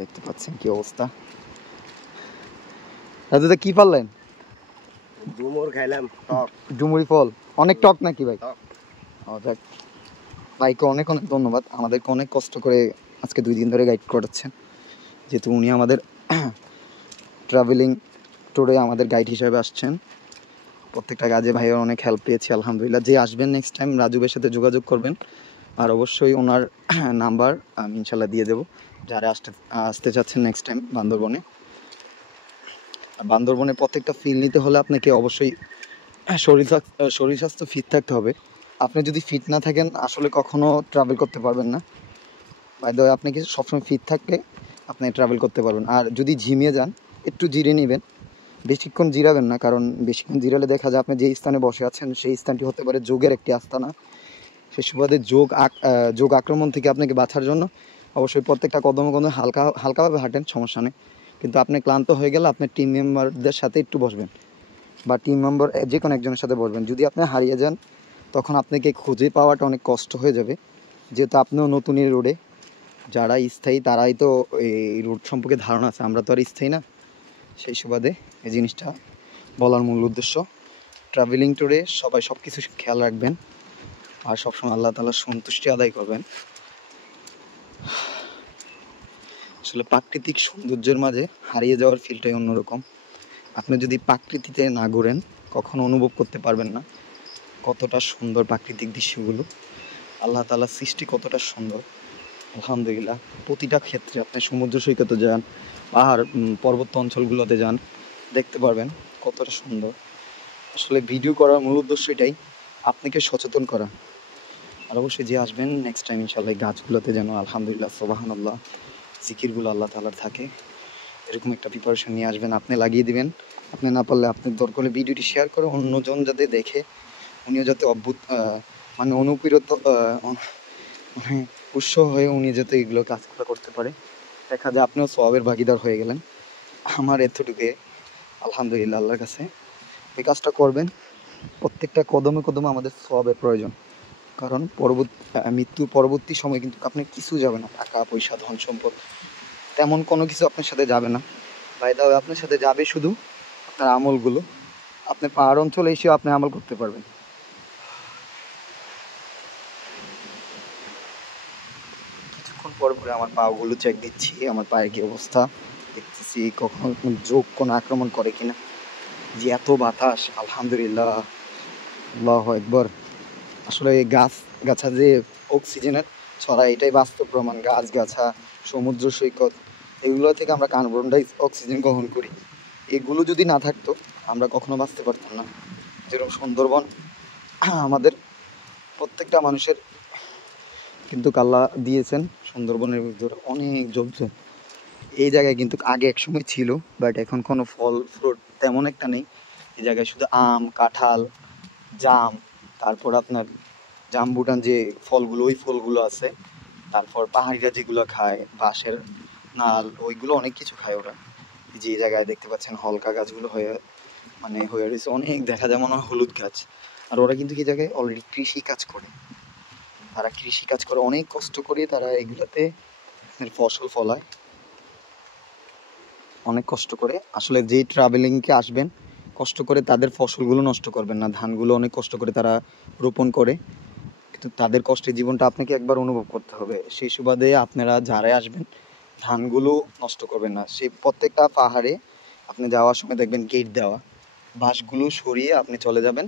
দেখতে পাচ্ছেন কি অবস্থা। দাদুদা কি পারলেন? ডুমুর খাইলাম, টক ডুমুরি ফল অনেক টক নাকি ভাই? যাক, ভাইকে অনেক অনেক ধন্যবাদ, আমাদেরকে অনেক কষ্ট করে আজকে 2 দিন ধরে গাইড করাচ্ছেন, যেহেতু উনি আমাদের ট্রাভেলিং ট্যুরে আমাদের গাইড হিসেবে আসছেন। প্রত্যেকটা কাজে ভাইয়ের অনেক হেল্প পেয়েছি আলহামদুলিল্লাহ। যে আসবেন নেক্সট টাইম রাজুবের সাথে যোগাযোগ করবেন, আর অবশ্যই ওনার নাম্বার আমি ইনশাল্লাহ দিয়ে দেবো যারা আসতে চাচ্ছেন নেক্সট টাইম বান্দরবনে। বান্দরবনে প্রত্যেকটা ফিল নিতে হলে আপনাকে অবশ্যই শরীর স্বাস্থ্য ফিট থাকতে হবে। আপনি যদি ফিট না থাকেন আসলে কখনো ট্রাভেল করতে পারবেন না। বাই দ্য ওয়ে, আপনাকে সবসময় ফিট থাকলে আপনি ট্রাভেল করতে পারবেন। আর যদি ঝিমিয়ে যান একটু জিরে নেবেন, বেশিক্ষণ জিরাবেন না, কারণ বেশিক্ষণ জিরালে দেখা যায় আপনি যে স্থানে বসে আছেন সেই স্থানটি হতে পারে যোগের একটি আস্তানা। সেই সুবাদে যোগ আক্রমণ থেকে আপনাকে বাঁচার জন্য অবশ্যই প্রত্যেকটা কদমে কদমে হালকাভাবে হাঁটেন, সমস্যা নেই। কিন্তু আপনি ক্লান্ত হয়ে গেলে আপনার টিম মেম্বারদের সাথে একটু বসবেন, বা টিম মেম্বার যে কোনো একজনের সাথে বসবেন। যদি আপনি হারিয়ে যান তখন আপনাকে খুঁজে পাওয়াটা অনেক কষ্ট হয়ে যাবে, যেহেতু আপনিও নতুন এই রোডে। যারা স্থায়ী তারাই তো এই রোড সম্পর্কে ধারণা আছে, আমরা তো আর স্থায়ী না। সেই সুবাদে এই জিনিসটা বলার মূল উদ্দেশ্য। ট্রাভেলিং ট্যুরে সবাই সব কিছু খেয়াল রাখবেন, আর সবসময় আল্লাহ তাআলার সন্তুষ্টি আদায় করবেন। আসলে প্রাকৃতিক সৌন্দর্যের মাঝে হারিয়ে যাওয়ার ফিলটাই অন্যরকম। আপনি যদি প্রাকৃতিতে না ঘোরেন কখনো অনুভব করতে পারবেন না কতটা সুন্দর প্রাকৃতিক দৃশ্যগুলো, আল্লাহ তাআলার সৃষ্টি কতটা সুন্দর। আলহামদুলিল্লাহ, প্রতিটা ক্ষেত্রে আপনি সমুদ্র সৈকতে যান, পাহাড় পর্বত অঞ্চলগুলোতে যান, দেখতে পারবেন কতটা সুন্দর। আসলে ভিডিও করার মূল উদ্দেশ্য এটাই, আপনাকে সচেতন করা। আর অবশ্যই যে আসবেন নেক্সট টাইম ইনশাআল্লাহ গাছগুলোতে যেন আলহামদুলিল্লাহ সুবহানাল্লাহ জিকিরগুলো আল্লাহ তাআলার থাকে, এরকম একটা প্রিপারেশন নিয়ে আসবেন। আপনি লাগিয়ে দিবেন, আপনি না পারলে আপনি দরকার হলে ভিডিওটি শেয়ার করে অন্যজন যাতে দেখে, উনিও যাতে মানে অনুপ্রেরিত মানে উৎসাহ হয়ে উনি যাতে এগুলো কাজগুলো করতে পারে। দেখা যায় আপনিও সওয়াবের ভাগিদার হয়ে গেলেন। আমার এতটুকু আলহামদুলিল্লাহ আল্লাহর কাছে। এই কাজটা করবেন, প্রত্যেকটা কদমে কদমে আমাদের সওয়াবের প্রয়োজন, কারণ মৃত্যু পরবর্তী সময় কিন্তু আপনি কিছু যাবে না, টাকা পয়সা ধন সম্পদ তেমন কোনো কিছু আপনার সাথে যাবে না। বাই দ্য ওয়ে, আপনার সাথে যাবে শুধু আপনার আমলগুলো। আপনি পাহাড় অঞ্চলে এসেও আপনি আমল করতে পারবেন। কিছুক্ষণ পর পরে আমার পাগুলো চেক দিচ্ছি, আমার পায়ের কি অবস্থা, দেখতেছি কখনো যোগ কোনো আক্রমণ করে কিনা। যে এত বাতাস, আলহামদুলিল্লাহ, আল্লাহু আকবার। আসলে এই গাছা যে অক্সিজেনের ছড়ায় এটাই বাস্তব প্রমাণ। গাছা, সমুদ্র সৈকত, এগুলো থেকে আমরা কার্বন ডাই অক্সিজেন গ্রহণ করি। এগুলো যদি না থাকতো আমরা কখনো বাঁচতে পারতাম না। যেরকম সুন্দরবন আমাদের প্রত্যেকটা মানুষের কিন্তু আল্লাহ দিয়েছেন, সুন্দরবনের ভিতরে অনেক জন্তু। এই জায়গায় কিন্তু আগে এক সময় ছিল, বাট এখন কোনো ফল ফ্রুট তেমন একটা নেই। এই জায়গায় শুধু আম, কাঁঠাল, জাম, তারপর আপনার জাম্বুটান যে ফলগুলো ওই ফলগুলো আছে, তারপর পাহাড়িরা যেগুলো খায় বাঁশের নাল, ওইগুলো অনেক কিছু খায় ওরা। যে জায়গায় দেখতে পাচ্ছেন হলকা গাছগুলো হয়ে রয়েছে অনেক, দেখা যায় মনে হয় হলুদ গাছ। আর ওরা কিন্তু কি জায়গায় অলরেডি কৃষি কাজ করে, তারা কৃষি কাজ করে অনেক কষ্ট করে, তারা এগুলাতে ফসল ফলায় অনেক কষ্ট করে। আসলে যেই ট্রাভেলিংকে আসবেন কষ্ট করে তাদের ফসলগুলো নষ্ট করবেন না, ধানগুলো অনেক কষ্ট করে তারা রোপণ করে, কিন্তু তাদের কষ্টের জীবনটা আপনাকে একবার অনুভব করতে হবে। সেই সুবাদে আপনারা যারাই আসবেন ধানগুলো নষ্ট করবেন না। সেই প্রত্যেকটা পাহাড়ে আপনি যাওয়ার সময় দেখবেন গেট দেওয়া, বাঁশগুলো সরিয়ে আপনি চলে যাবেন,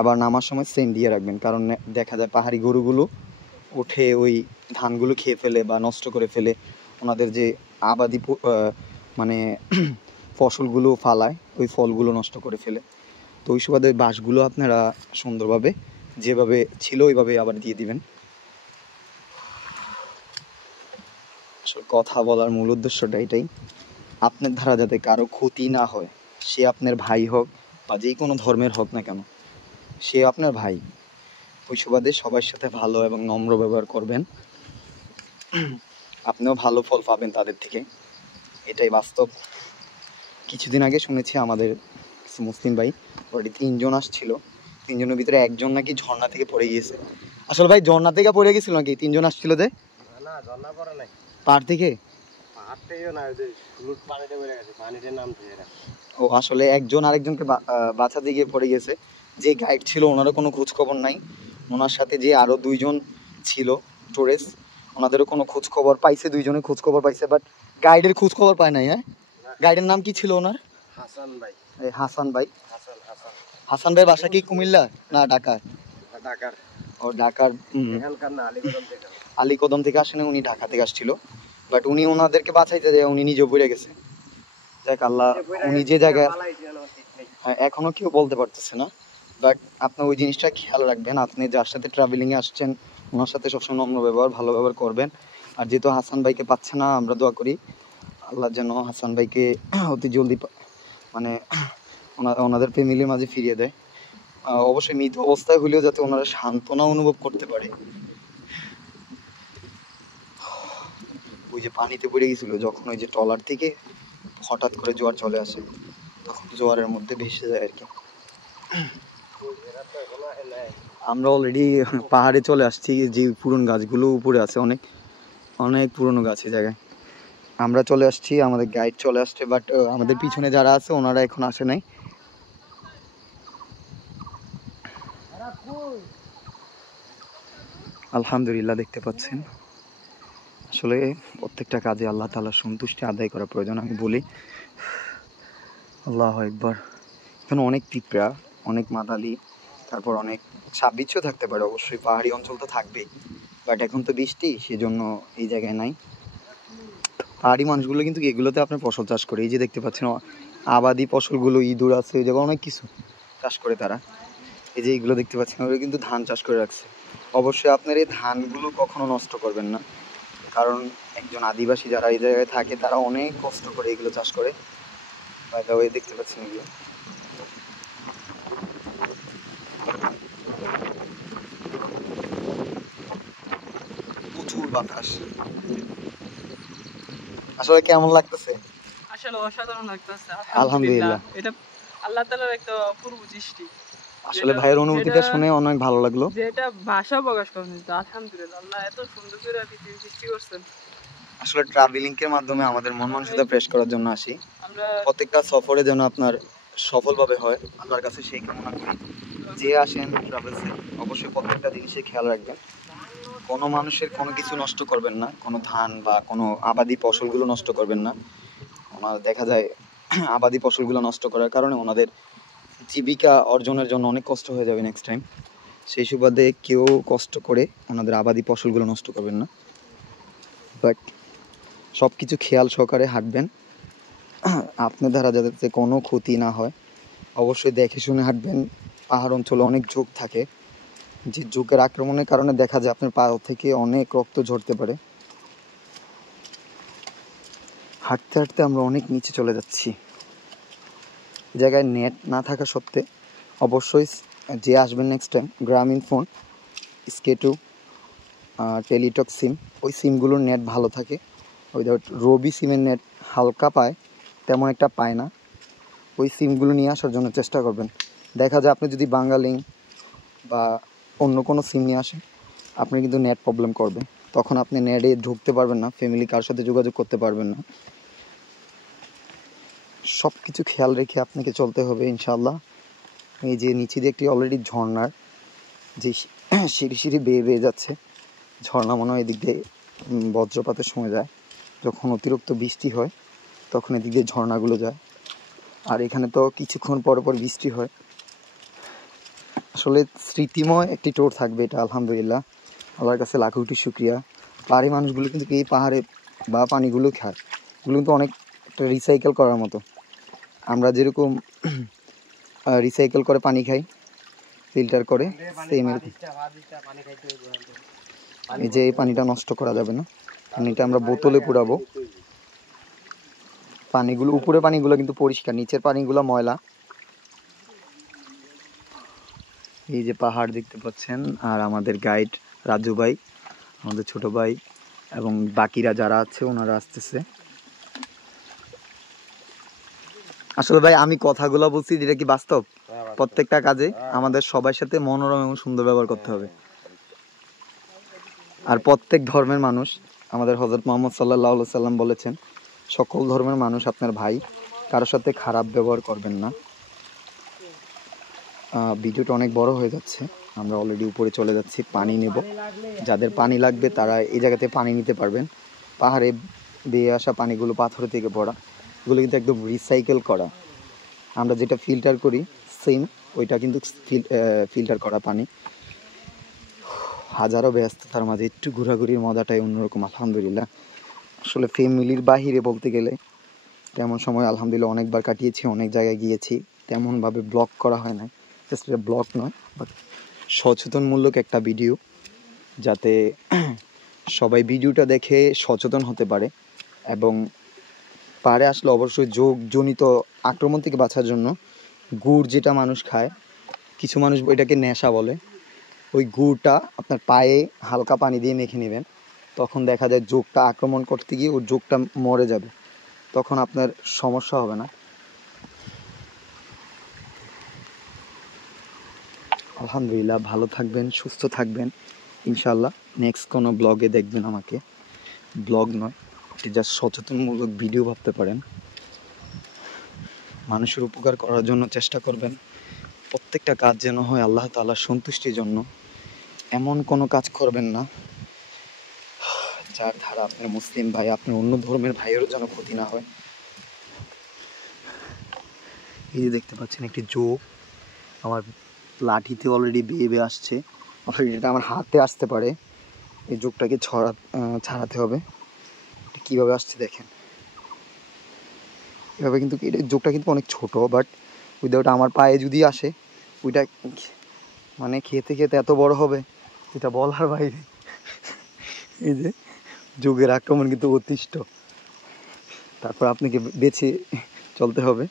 আবার নামার সময় সেম দিয়ে রাখবেন, কারণ দেখা যায় পাহাড়ি গরুগুলো উঠে ওই ধানগুলো খেয়ে ফেলে বা নষ্ট করে ফেলে, ওনাদের যে আবাদি মানে ফসলগুলো ফালায় ওই ফলগুলো নষ্ট করে ফেলে। তো ওই সুবাদে বাঁশগুলো আপনারা সুন্দরভাবে যেভাবে ছিল ওইভাবে আবার দিয়ে দিবেন। আসলে কথা বলার মূল উদ্দেশ্যটা এটাই, আপনার দ্বারা যাতে কারো ক্ষতি না হয়, সে আপনার ভাই হোক বা যে কোনো ধর্মের হোক না কেন, সে আপনার ভাই। ওই সুবাদে সবার সাথে ভালো এবং নম্র ব্যবহার করবেন, আপনিও ভালো ফল পাবেন তাদের থেকে, এটাই বাস্তব। কিছুদিন আগে শুনেছি আমাদের কিছু মুসলিম ভাই অলরেডি 3 জন আসছিল, 3 জনের ভিতরে একজন নাকি ঝর্ণা থেকে পড়ে গিয়েছে। আসলে ভাই ঝর্ণা থেকে পড়ে গেছিল নাকি? 3 জন আসছিল যে না, ঝর্ণা পড়ে নাই, পাহাড় থেকে পাহাড় থেকেও না, ওই যে ফ্লুট পানিতে বেড়ে গেছে, পানিতে নামছে এরা। ও আসলে একজন আরেকজনকে বাঁচাতে গিয়ে পড়ে গেছে। যে গাইড ছিল ওনারও কোনো খোঁজ খবর নাই, ওনার সাথে যে আরো দুইজন ছিল টুরিস্ট, ওনাদেরও কোনো খোঁজ খবর পাইছে, দুইজনে খোঁজ খবর পাইছে, বাট গাইডের খোঁজ খবর পায় নাই। হ্যাঁ, গাইডের নাম কি ছিল ওনার? হাসান ভাই। এই হাসান ভাই। হাসান হাসান হাসান ভাই বাসা কি কুমিল্লা না ঢাকা? ঢাকার। ও ঢাকার। এখানকার না, আলীকদম থেকে। আলীকদম থেকে আসেন, উনি ঢাকা থেকে আসছিল, বাট উনি ওনাদেরকে বাঁচাইতে যায় উনি নিজেও পড়ে গেছে। যাক আল্লাহ, উনি যে জায়গায় এখনো কেউ বলতে পারতেছে না, বাট আপনি ওই জিনিসটা খেয়াল রাখবেন। আপনি যার সাথে ট্রাভেলিংয়ে আসছেন ওনার সাথে সবসময় নম্র ব্যবহার, ভালো ব্যবহার করবেন। আর যেহেতু হাসান ভাইকে পাচ্ছে না, আমরা দোয়া করি আল্লাহ যেন হাসান ভাইকে অতি জলদি মানে ওনাদের ফ্যামিলির মাঝে ফিরিয়ে দেয়। অবশ্যই মৃত অবস্থায় হলেও যাতে ওনারা সান্ত্বনা অনুভব করতে পারে। ওই যে পানিতে পড়ে গেছিল যখন, ওই যে ট্রলার থেকে হঠাৎ করে জোয়ার চলে আসে, তখন জোয়ারের মধ্যে ভেসে যায় আর কি। আমরা অলরেডি পাহাড়ে চলে আসছি, যে পুরনো গাছগুলো উপরে আছে, অনেক অনেক পুরনো গাছ এই জায়গায়। আমরা চলে আসছি, আমাদের গাইড চলে আসছে, বাট আমাদের পিছনে যারা আছে ওনারা এখন আসে নাই। আলহামদুলিল্লাহ, দেখতে পাচ্ছেন আসলে প্রত্যেকটা কাজে আল্লাহ তাআলার সন্তুষ্টি আদায় করা প্রয়োজন। আমি বলি আল্লাহু আকবার। এখানে অনেক পিঁপড়া, অনেক মাদালি, তারপর অনেক সাপ বিচ্ছু থাকতে পারে, অবশ্যই পাহাড়ি অঞ্চল তো থাকবেই, বাট এখন তো বৃষ্টি, সেজন্য এই জায়গায় নাই। পাহাড়ি মানুষগুলো কিন্তু এগুলোতে আপনার ফসল চাষ করে, এই যে দেখতে পাচ্ছেন আবাদি ফসলগুলো, ইঁদুর আছে ওই জায়গায়, অনেক কিছু চাষ করে তারা। এই যে এইগুলো দেখতে পাচ্ছেন, ওরা কিন্তু ধান চাষ করে রাখছে। অবশ্যই আপনার এই ধানগুলো কখনো নষ্ট করবেন না, কারণ একজন আদিবাসী যারা এই জায়গায় থাকে তারা অনেক কষ্ট করে এগুলো চাষ করে। দেখতে পাচ্ছেন এগুলো প্রচুর বাতাস। আসলে কেমন লাগতেছে? আসলে অসাধারণ লাগতেছে। আলহামদুলিল্লাহ, এটা আল্লাহ তাআলার একটা অপূর্ব সৃষ্টি। আসলে ভাইয়ের অনুভূতিটা শুনে অনেক ভালো লাগলো। যেটা ভাষা প্রকাশ করা যায় না। আলহামদুলিল্লাহ, আল্লাহ এত সুন্দর করে পৃথিবী সৃষ্টি করছেন। আসলে ট্রাভেলিং এর মাধ্যমে আমাদের মন মানসিকতা ফ্রেশ করার জন্য আসি। আমরা প্রত্যেকটা সফরে যেন আপনার সফলভাবে হয়, আল্লাহর কাছে সেই কামনা করি। যে আসেন ট্রাভেলসে অবশ্যই প্রত্যেকটা জিনিসে খেয়াল রাখবেন, কোনো মানুষের কোনো কিছু নষ্ট করবেন না, কোনো ধান বা কোনো আবাদি ফসলগুলো নষ্ট করবেন না। ওনার দেখা যায় আবাদি ফসলগুলো নষ্ট করার কারণে ওনাদের জীবিকা অর্জনের জন্য অনেক কষ্ট হয়ে যাবে নেক্সট টাইম। সেই সুবাদে কেউ কষ্ট করে ওনাদের আবাদি ফসলগুলো নষ্ট করবেন না, বাট সব কিছু খেয়াল সহকারে হাঁটবেন। আপনার দ্বারা যাতে কোনো ক্ষতি না হয় অবশ্যই দেখে শুনে হাঁটবেন। পাহাড় অঞ্চলে অনেক ঝোঁক থাকে, যে ঝোঁকের আক্রমণের কারণে দেখা যায় আপনার পা থেকে অনেক রক্ত ঝরতে পারে। হাঁটতে হাঁটতে আমরা অনেক নিচে চলে যাচ্ছি। এই জায়গায় নেট না থাকা সত্ত্বে অবশ্যই যে আসবেন নেক্সট টাইম, গ্রামীণ ফোন, স্কেটু, টেলিটক সিম, ওই সিমগুলোর নেট ভালো থাকে। ওই রবি সিমের নেট হালকা পায়, তেমন একটা পায় না। ওই সিমগুলো নিয়ে আসার জন্য চেষ্টা করবেন। দেখা যায় আপনি যদি বাঙালি বা অন্য কোনো সিম নিয়ে আসেন, আপনি কিন্তু নেট প্রবলেম করবে, তখন আপনি নেটে ঢুকতে পারবেন না, ফ্যামিলি কার সাথে যোগাযোগ করতে পারবেন না। সব কিছু খেয়াল রেখে আপনাকে চলতে হবে ইনশাআল্লাহ। এই যে নিচে দিয়ে একটি অলরেডি ঝর্ণার যে সিঁড়ি সিঁড়ি বেয়ে বেয়ে যাচ্ছে, ঝর্ণা মনে হয় এদিক দিয়ে বজ্রপাতের সময় যায়, যখন অতিরিক্ত বৃষ্টি হয় তখন এদিক দিয়ে ঝর্ণাগুলো যায়। আর এখানে তো কিছুক্ষণ পর পর বৃষ্টি হয়। আসলে স্মৃতিময় একটি ট্যুর থাকবে এটা, আলহামদুলিল্লাহ, আল্লাহর কাছে লাখো কোটি শুকরিয়া। পাহাড়ি মানুষগুলো কিন্তু এই পাহাড়ে বা পানিগুলো খায়, এগুলো কিন্তু অনেক একটা রিসাইকেল করার মতো। আমরা যেরকম রিসাইকেল করে পানি খাই, ফিল্টার করে, সেম এই যে এই পানিটা নষ্ট করা যাবে না, পানিটা আমরা বোতলে পুরাবো। পানিগুলো উপরে পানিগুলো কিন্তু পরিষ্কার, নিচের পানিগুলো ময়লা। এই যে পাহাড় দেখতে পাচ্ছেন, আর আমাদের গাইড রাজু ভাই, আমাদের ছোট ভাই, এবং বাকিরা যারা আছে ওনারা আসতেছে। আসলে ভাই আমি কথাগুলো বলছি, যেটা কি বাস্তব, প্রত্যেকটা কাজে আমাদের সবার সাথে মনোরম এবং সুন্দর ব্যবহার করতে হবে। আর প্রত্যেক ধর্মের মানুষ, আমাদের হযরত মুহাম্মদ সাল্লাল্লাহু আলাইহি সাল্লাম বলেছেন সকল ধর্মের মানুষ আপনার ভাই, কারোর সাথে খারাপ ব্যবহার করবেন না। ভিডিওটা অনেক বড় হয়ে যাচ্ছে, আমরা অলরেডি উপরে চলে যাচ্ছি, পানি নেব। যাদের পানি লাগবে তারা এই জায়গাতে পানি নিতে পারবেন। পাহাড়ে বেয়ে আসা পানিগুলো পাথর থেকে পড়া, এগুলো কিন্তু একদম রিসাইকেল করা। আমরা যেটা ফিল্টার করি সেম ওইটা কিন্তু ফিল্টার করা পানি। হাজারো ব্যস্ততার মাঝে একটু ঘোরাঘুরির মজাটাই অন্যরকম। আলহামদুলিল্লাহ, আসলে ফ্যামিলির বাহিরে বলতে গেলে তেমন সময় আলহামদুলিল্লাহ অনেকবার কাটিয়েছি, অনেক জায়গায় গিয়েছি, তেমনভাবে ব্লগ করা হয় না। জাস্ট এটা ব্লগ নয়, বাট সচেতনমূলক একটা ভিডিও, যাতে সবাই ভিডিওটা দেখে সচেতন হতে পারে এবং পারে আসলে অবশ্যই যোগজনিত আক্রমণ থেকে বাঁচার জন্য গুড় যেটা মানুষ খায়, কিছু মানুষ এটাকে নেশা বলে, ওই গুড়টা আপনার পায়ে হালকা পানি দিয়ে মেখে নেবেন। তখন দেখা যায় যোগটা আক্রমণ করতে গিয়ে ওর যোগটা মরে যাবে, তখন আপনার সমস্যা হবে না। আলহামদুলিল্লাহ, ভালো থাকবেন, সুস্থ থাকবেন ইনশাল্লাহ। নেক্সট কোনো ব্লগে দেখবেন আমাকে, ব্লগ নয়, এটি জাস্ট সচেতনমূলক ভিডিও ভাবতে পারেন। মানুষের উপকার করার জন্য চেষ্টা করবেন। প্রত্যেকটা কাজ যেন হয় আল্লাহ তাআলার সন্তুষ্টির জন্য। এমন কোনো কাজ করবেন না যার দ্বারা আপনার মুসলিম ভাই, আপনার অন্য ধর্মের ভাইয়েরও যেন ক্ষতি না হয়। এই যে দেখতে পাচ্ছেন একটি যোগ আমার লাঠিতে অলরেডি বেয়ে বেয়ে আসছে, অলরেডি এটা আমার হাতে আসতে পারে। এই যোগটাকে ছাড়াতে হবে। কীভাবে আসছে দেখেন, এভাবে। কিন্তু এটা যোগটা কিন্তু অনেক ছোট, বাট উইদাউট আমার পায়ে যদি আসে ওইটা মানে খেতে খেতে এত বড় হবে এটা বলার বাইরে। এই যে যোগের আক্রমণ কিন্তু অতিষ্ঠ, তারপর আপনাকে বেছে চলতে হবে।